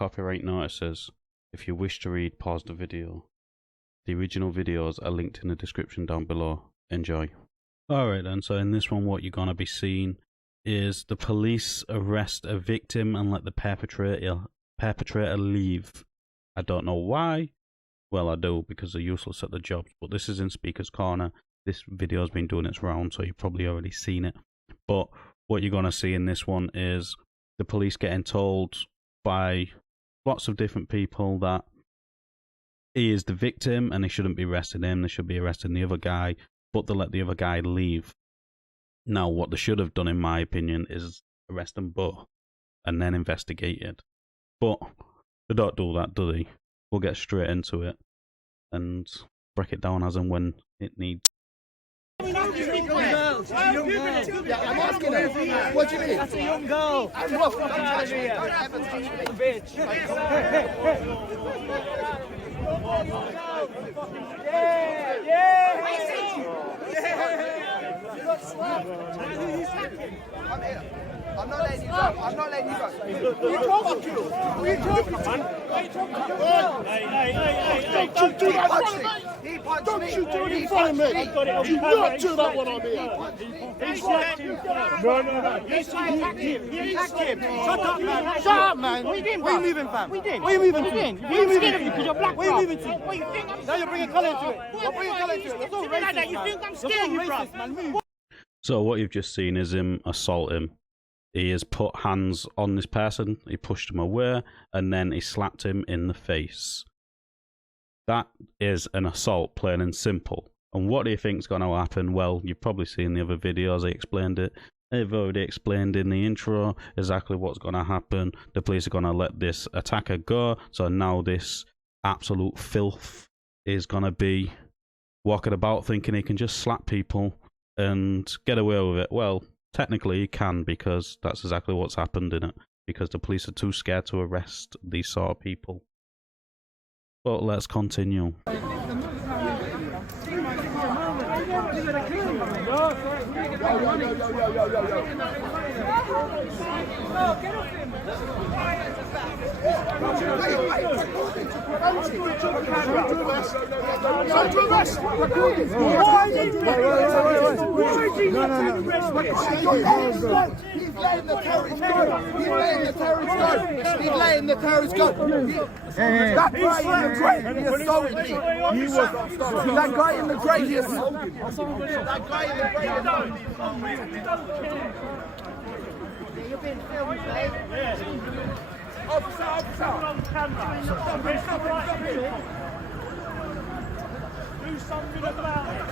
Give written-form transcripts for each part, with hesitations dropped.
copyright notices. If you wish to read, pause the video. The original videos are linked in the description down below. Enjoy. Alright then, so in this one what you're gonna be seeing is the police arrest a victim and let the perpetrator leave. I don't know why. Well, I do, because they're useless at the job. But this is in Speaker's Corner. This video has been doing its round, so you've probably already seen it. But what you're going to see in this one is the police getting told by lots of different people that he is the victim and they shouldn't be arresting him. They should be arresting the other guy, but they let the other guy leave. Now, what they should have done, in my opinion, is arrest them both and then investigate it. But they don't do that, do they? We'll get straight into it and break it down as and when it needs. I'm asking her, what do you mean? That's a young girl. I'm off. Don't touch me. Don't ever touch me. Bitch. You got slapped. I'm here. I'm not letting you go. I'm not letting you go. You talking to? What are you talking to, man? What are you talking to? Hey, don't do that. He punched me. Don't you do it in front of me. Do not do that when I'm here. No. You attack him. Shut up, man. Shut up, man. What are you doing, Where are you moving, fam? What are you doing? Where are you moving to? Where are you moving to? Because you're black, Where are you moving to? What you think I'm... Now you're bringing colour into it. You're bringing colour into it. You're so racist, man. You think I'm scared, you bro? So what you've just seen is him assault him. He has put hands on this person, he pushed him away, and then he slapped him in the face. That is an assault, plain and simple. And what do you think is going to happen? Well, you've probably seen the other videos, I explained it. They've already explained in the intro exactly what's going to happen. The police are going to let this attacker go, so now this absolute filth is going to be walking about thinking he can just slap people and get away with it. Well, technically he can, because that's exactly what's happened in it, because the police are too scared to arrest these sort of people. But let's continue. He's letting the terrorists go. He's letting the terrorists go. He's letting the terrorists go. That guy in the grey, he assaulted me. That guy in the grey, he assaulted me. That guy in the grey, he assaulted me. You've been filmed, mate. Officer. On camera. Do something about it.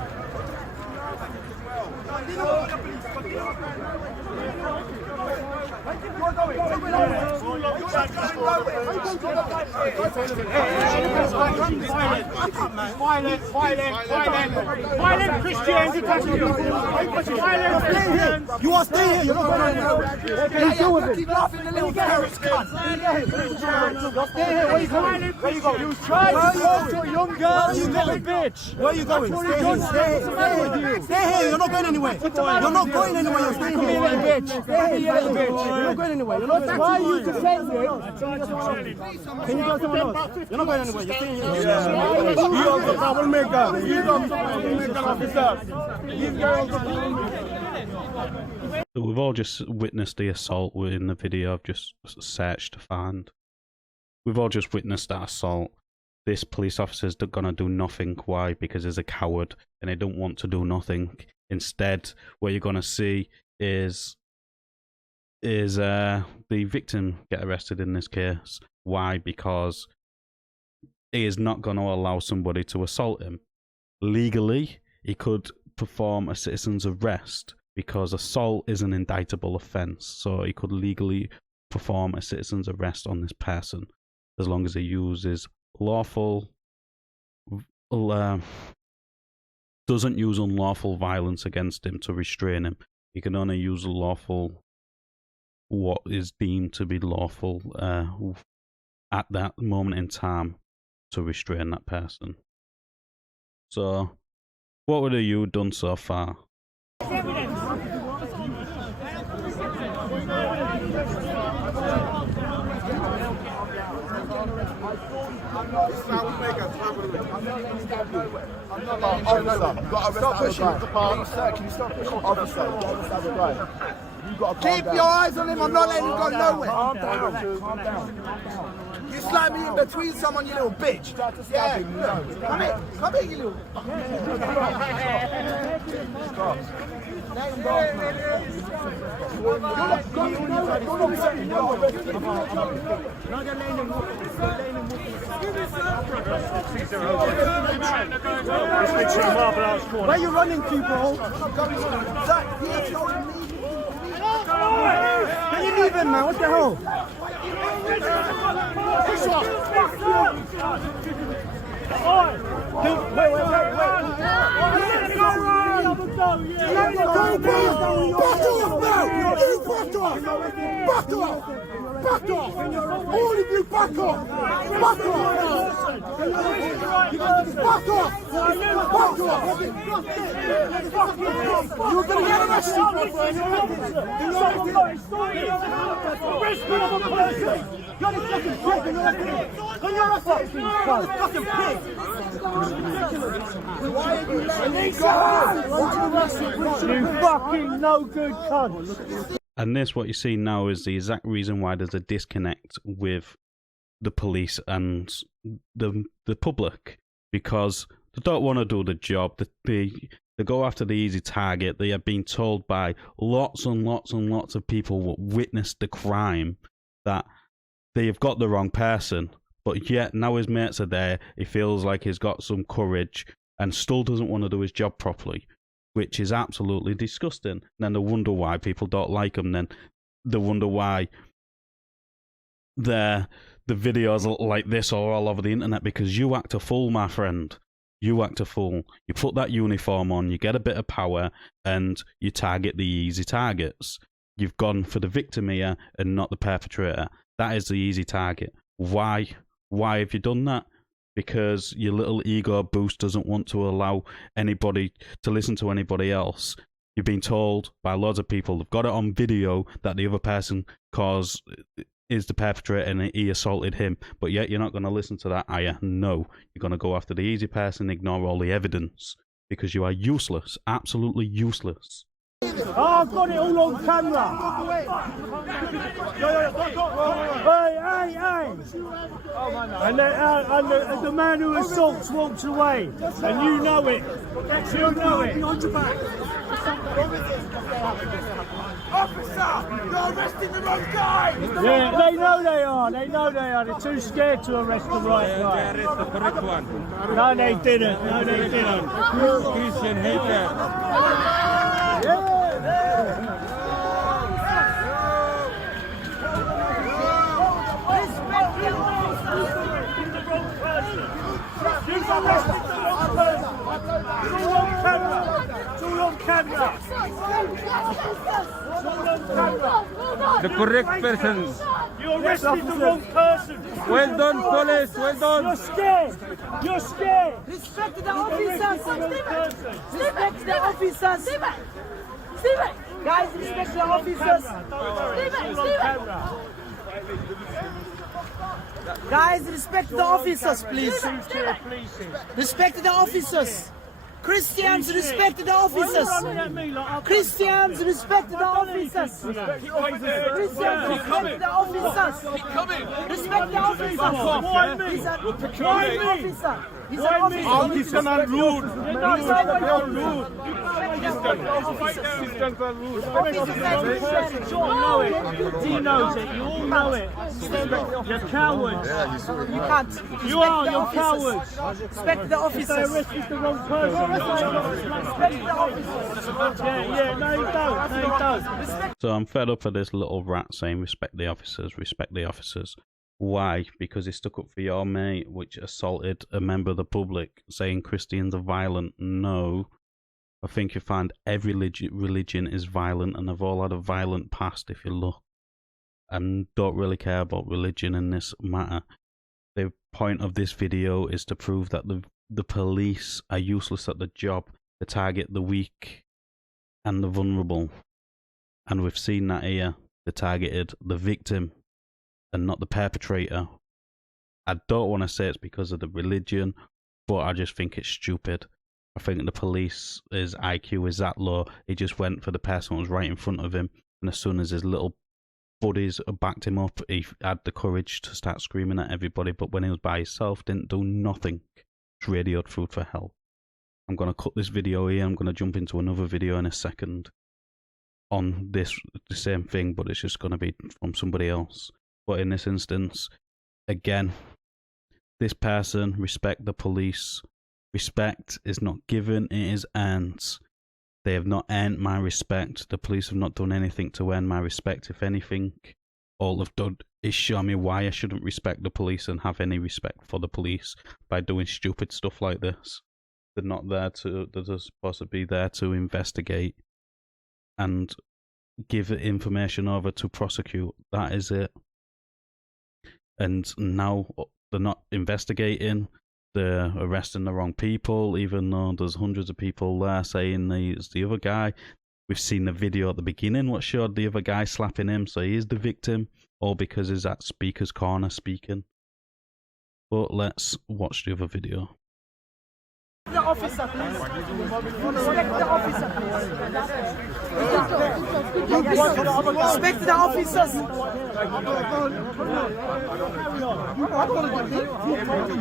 Violent Christians. You are staying here. You're not going anywhere. Keep laughing, the little terrorist cunt. You're staying here. Where you going? Where you going? You tried to talk to a young girl. You little bitch. Where are you going? Stay here. You're not going anywhere. You're not going anywhere. You're staying here. Little bitch. Stay here, you little bitch. You're not going anywhere. You're not. Why are you defending? Can you go somewhere else? You're not going anywhere. You're staying here. You are the troublemaker. You are the troublemaker, officer. So we've all just witnessed the assault in the video I've just searched to find. We've all just witnessed that assault. This police officer's gonna do nothing. Why? Because he's a coward and they don't want to do nothing. Instead, what you're gonna see is the victim get arrested in this case. Why? Because he is not going to allow somebody to assault him. Legally, he could perform a citizen's arrest because assault is an indictable offence. So he could legally perform a citizen's arrest on this person as long as he uses lawful, doesn't use unlawful violence against him to restrain him. He can only use lawful, what is deemed to be lawful at that moment in time to restrain that person. So, what would have you done so far? Keep your eyes on him. I'm not letting him go nowhere. Calm down. You slap me in between someone, you little bitch. Yeah. Come here, you little. Where are you running to, bro? Can you leave him, man? What the hell? Back off! All of you, back off! Back off! Back off! Back off! You're going to get arrested! You're the fucking pig! You're a fucking pig! You fucking no good cunt! And this, what you see now, is the exact reason why there's a disconnect with the police and the public, because they don't want to do the job. They go after the easy target. They are being told by lots and lots and lots of people who witnessed the crime that they have got the wrong person. But yet, now his mates are there, he feels like he's got some courage and still doesn't want to do his job properly, which is absolutely disgusting. And then they wonder why people don't like him. Then they wonder why the videos like this are all over the internet, because you act a fool, my friend. You act a fool. You put that uniform on, you get a bit of power, and you target the easy targets. You've gone for the victim here and not the perpetrator. That is the easy target. Why? Why have you done that? Because your little ego boost doesn't want to allow anybody to listen to anybody else. You've been told by loads of people, they've got it on video, that the other person is the perpetrator and he assaulted him, but yet you're not going to listen to that, are you? No. You're going to go after the easy person, ignore all the evidence, because you are useless, absolutely useless. Oh, I've got it all on camera. Hey. And the man who assaults walks away. And you know it. You know it. Officer! You're arresting the wrong guy! Yeah, they know they are. They know they are. They're too scared to arrest the right guy. They arrest the correct one. No, they didn't. No, they didn't. Christian hater. You've arrested the wrong person. It's all on camera. It's all on camera. The correct person. You arrested the wrong person. Well done, police. Well done. You're scared. You're scared. Respect the officers. Respect the officers. Guys, respect the officers. Guys, respect the officers, please. Respect the officers. Christians, respect the officers. Christians, respect the officers. Christians, respect the officers. Respect the officers. Why me? He's an officer. He's an Why me? officer. Oh, this is not rude. He knows it. You all know it. You're cowards. You can't. You are. You're cowards. Respect the They officers. arrested the wrong person. Respect the officers. Yeah. No, you don't. No, you don't. So I'm fed up of this little rat saying respect the officers, respect the officers. Why? Because he stuck up for your mate, which assaulted a member of the public, saying Christians are violent. No. I think you find every religion is violent, and they've all had a violent past if you look. And don't really care about religion in this matter. The point of this video is to prove that the police are useless at the job. They target the weak and the vulnerable. And we've seen that here. They targeted the victim and not the perpetrator. I don't want to say it's because of the religion, but I just think it's stupid. I think the police's IQ is that low. He just went for the person who was right in front of him, and as soon as his little buddies backed him up, he had the courage to start screaming at everybody. But when he was by himself, didn't do nothing. Just radioed food for hell. I'm going to cut this video here. I'm going to jump into another video in a second on the same thing, but it's just going to be from somebody else. But in this instance, again, this person, respect the police. Respect is not given, it is earned. They have not earned my respect. The police have not done anything to earn my respect. If anything, all they've done is show me why I shouldn't respect the police and have any respect for the police by doing stupid stuff like this. They're not there to, they're supposed to be there to investigate and give information over to prosecute. That is it. And now they're not investigating. They're arresting the wrong people, even though there's hundreds of people there saying it's the other guy. We've seen the video at the beginning what showed the other guy slapping him, so he is the victim, all because he's at Speaker's Corner speaking. But let's watch the other video. The officer, please. Respect the officer, please. Respect the officers.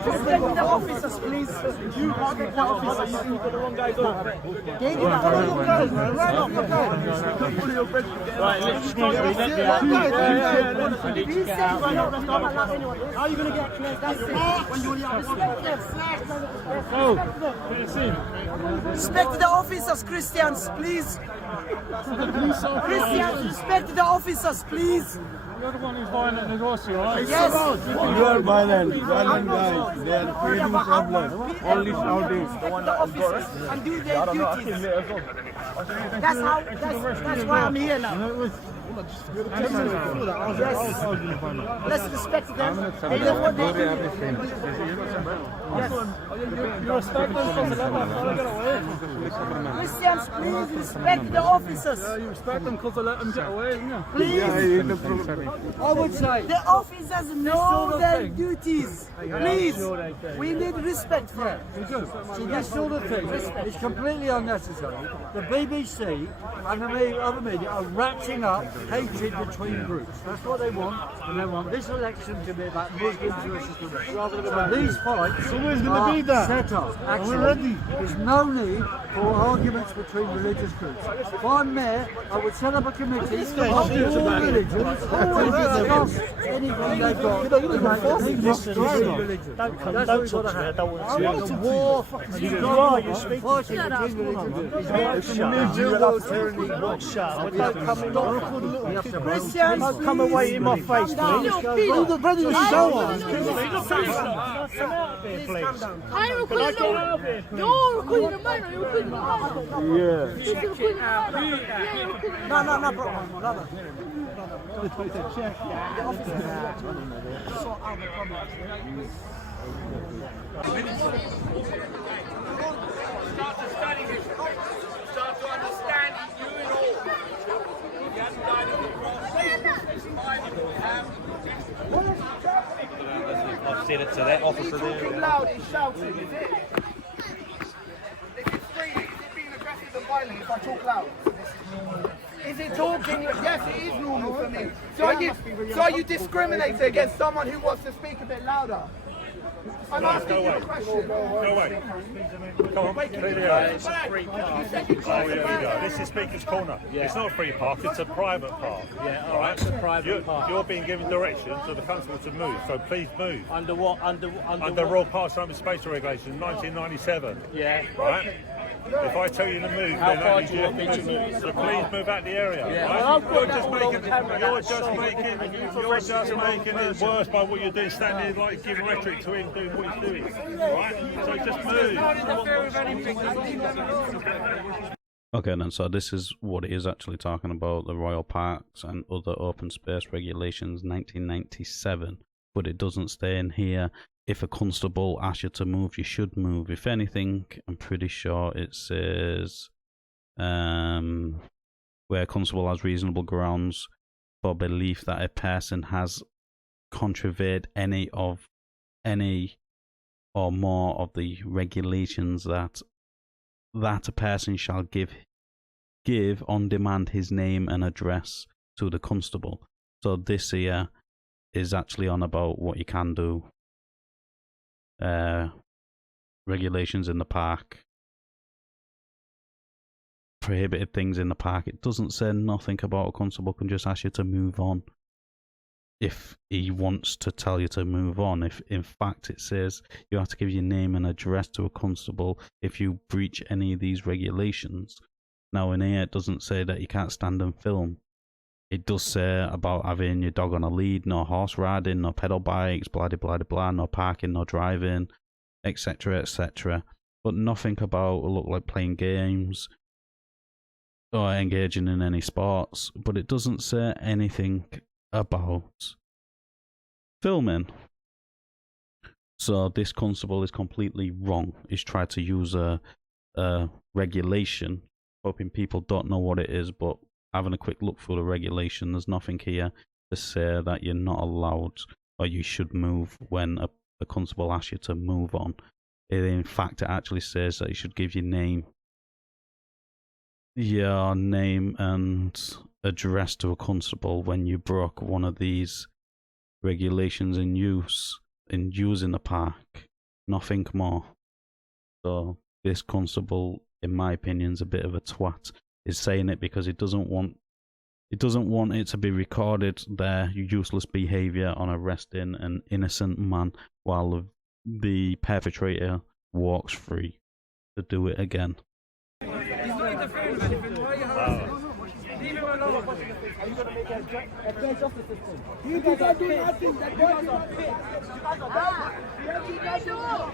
Respect the officers, please. Respect the officers. How are you going to get cleared? That's it. Respect the officers, Christians, please. Christians, respect the officers, please. You're the one who's violent as well, right? Yes. You are violent guys. They are creating problems. Only shouting. Respect the officers and do their duties. That's why I'm here now. Yes. Let's respect them. They know what they do. Yes. You respect them because they let that fella get away. Christians, please respect the officers. You respect them because they let them get away, don't you? Please. I would say The officers know their duties. Please. We need respect for them. So this sort of thing is completely unnecessary. The BBC and the other media are ratcheting up hatred between groups. That's what they want, and they want this election to be about Muslims versus Christians. So these fights are set up. Actually, there's no need for arguments between religious groups. If I'm mayor, I would set up a committee of all religions to discuss anything they've got. That's what we've got to have. The war Christians, come away in my face, please. All the brothers and so on. I'm recording you're recording the man, you're recording the man. Yeah. No problem, brother. Start to study this. Start to understand you and all. You haven't done it. I've seen it to that officer there. Talking loud is shouting, is it? Is it free? Is it being aggressive and violent if I talk loud? Is it talking? Yes, it is normal for me. So are you discriminating against someone who wants to speak a bit louder? I'm asking you a question. Go away. Come on. It's a free park. Oh, here we go. This is Speaker's Corner. Yeah. It's not a free park, it's a private park. Yeah, all right. It's a private park. You're being given directions to the constable to move, so please move. Under what? Under Royal Parks and Open Space Regulations, 1997. Yeah. Right? If I tell you to move, How then far that do you want me to move? So please move out the area. Yeah. Right? Well, I've got You're that all on camera, you're that's just all. making it worse by what you're doing, standing like giving rhetoric to him doing what he's doing. Right? So just move. Okay then, so this is what it is actually talking about, the Royal Parks and Other Open Space Regulations 1997, but it doesn't stay in here. If a constable asks you to move, you should move. If anything, I'm pretty sure it says where a constable has reasonable grounds for belief that a person has contravened any any or more of the regulations that a person shall give on demand his name and address to the constable. So this here is actually on about what you can do, regulations in the park, prohibited things in the park. It doesn't say nothing about a constable can just ask you to move on if he wants to tell you to move on. If in fact it says you have to give your name and address to a constable if you breach any of these regulations. Now in here it doesn't say that you can't stand and film. It does say about having your dog on a lead, no horse riding, no pedal bikes, blah blah blah, no parking, no driving, etc, etc. But nothing about look like playing games or engaging in any sports. But it doesn't say anything about filming. So this constable is completely wrong. He's tried to use a regulation, hoping people don't know what it is, but having a quick look through the regulation, there's nothing here to say that you're not allowed or you should move when a constable asks you to move on. In fact, it actually says that you should give your name and address to a constable when you broke one of these regulations in use in the park. Nothing more. So this constable, in my opinion, is a bit of a twat. Is saying it because it doesn't want it to be recorded their useless behaviour on arresting an innocent man while the perpetrator walks free to do it again. He's not interfering with anything. Why are you harassing? Leave him alone. Are you going to make a fair justice system? You guys are doing nothing. You guys are pigs. You guys are bad. You guys are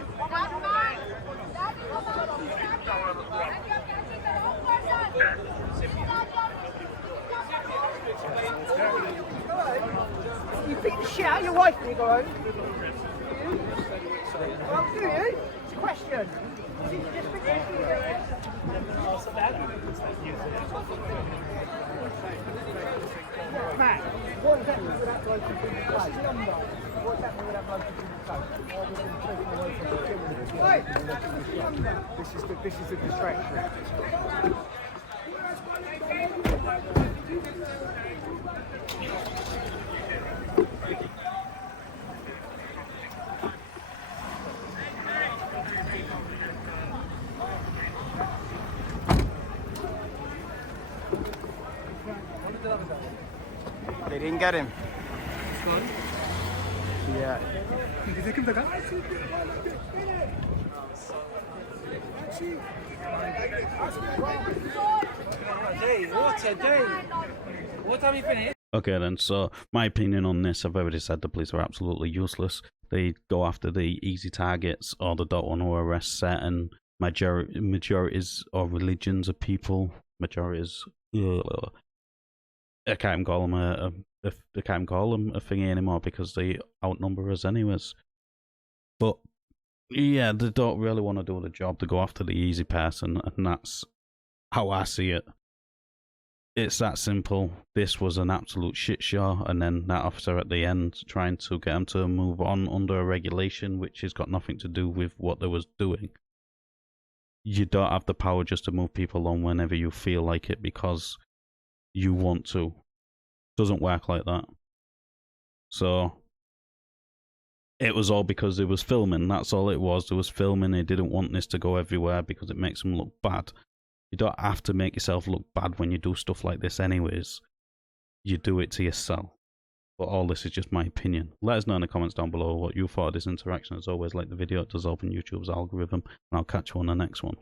you beat the shit out of your wife when you go home. Well, do you? It's a question. Matt, what does that mean with that bloke who didn't play? What does that mean with that bloke who didn't play? This is a distraction. They didn't get him. Yeah. What a day! What have you finished? Okay then, so my opinion on this, I've already said the police are absolutely useless. They go after the easy targets or they don't want to arrest certain majorities or religions of people. Majorities. I can't even call them a thingy anymore because they outnumber us anyways. But yeah, they don't really want to do the job. They go after the easy person, and that's how I see it. It's that simple. This was an absolute shit show, and then that officer at the end trying to get them to move on under a regulation which has got nothing to do with what they was doing. You don't have the power just to move people on whenever you feel like it because you want to. It doesn't work like that. So it was all because it was filming. That's all it was. It was filming. They didn't want this to go everywhere because it makes them look bad. You don't have to make yourself look bad when you do stuff like this anyways. You do it to yourself. But all this is just my opinion. Let us know in the comments down below what you thought of this interaction. As always, like the video, it does open YouTube's algorithm. And I'll catch you on the next one.